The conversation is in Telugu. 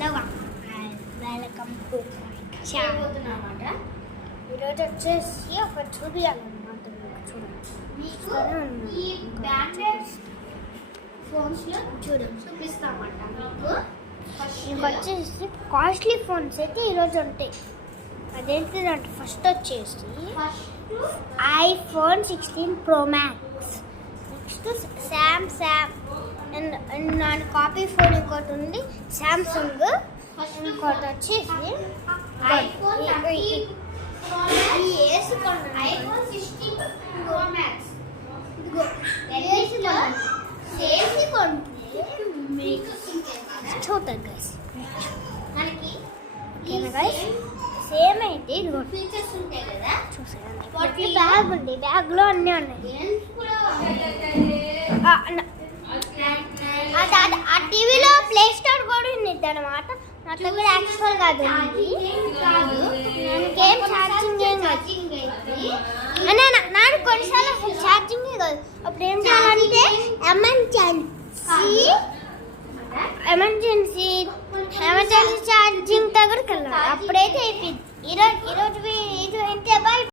హలో వెల్కమ్ టు అన్నమాట. ఈరోజు వచ్చేసి ఒక చూపించాలన్నమాట. చూడండి, ఈ బ్రాండెడ్ ఫోన్స్లో చూపిస్తామన్నమాట. మీకు వచ్చేసి కాస్ట్లీ ఫోన్స్ అయితే ఈరోజు ఉంటాయి. అదేంటిదంటే ఫస్ట్ వచ్చేసి iPhone 16 Pro Max, next Samsung and non copy phone ఇంకోటి ఉంది శాంసంగ్, ఇంకోటి వచ్చేసి ఐఫోన్ 16 Pro Max. చూద్దాం గైస్, మనకి సేమ్ అయితే ఇదిగో ఫీచర్స్ ఉంటాయి కదా, చూసాను. బ్యాగ్ ఉంది, బ్యాగ్లో అన్నీ ఉన్నాయి. ఆ టీవీలో ప్లే స్టోర్ కూడా ఉంది అన్నమాట. నా దగ్గర యాక్చువల్ కాదు, నేను గేమ్ ఛార్జింగ్ నాకు కొన్నిసార్లు ఛార్జింగ్ కాదు. అప్పుడు ఏం చేయాలంటే ఎమర్జెన్సీ ఛార్జింగ్ దగ్గరికి వెళ్ళాలి, అప్పుడైతే అయిపోయింది. ఈరోజు ఏంటి బాయ్.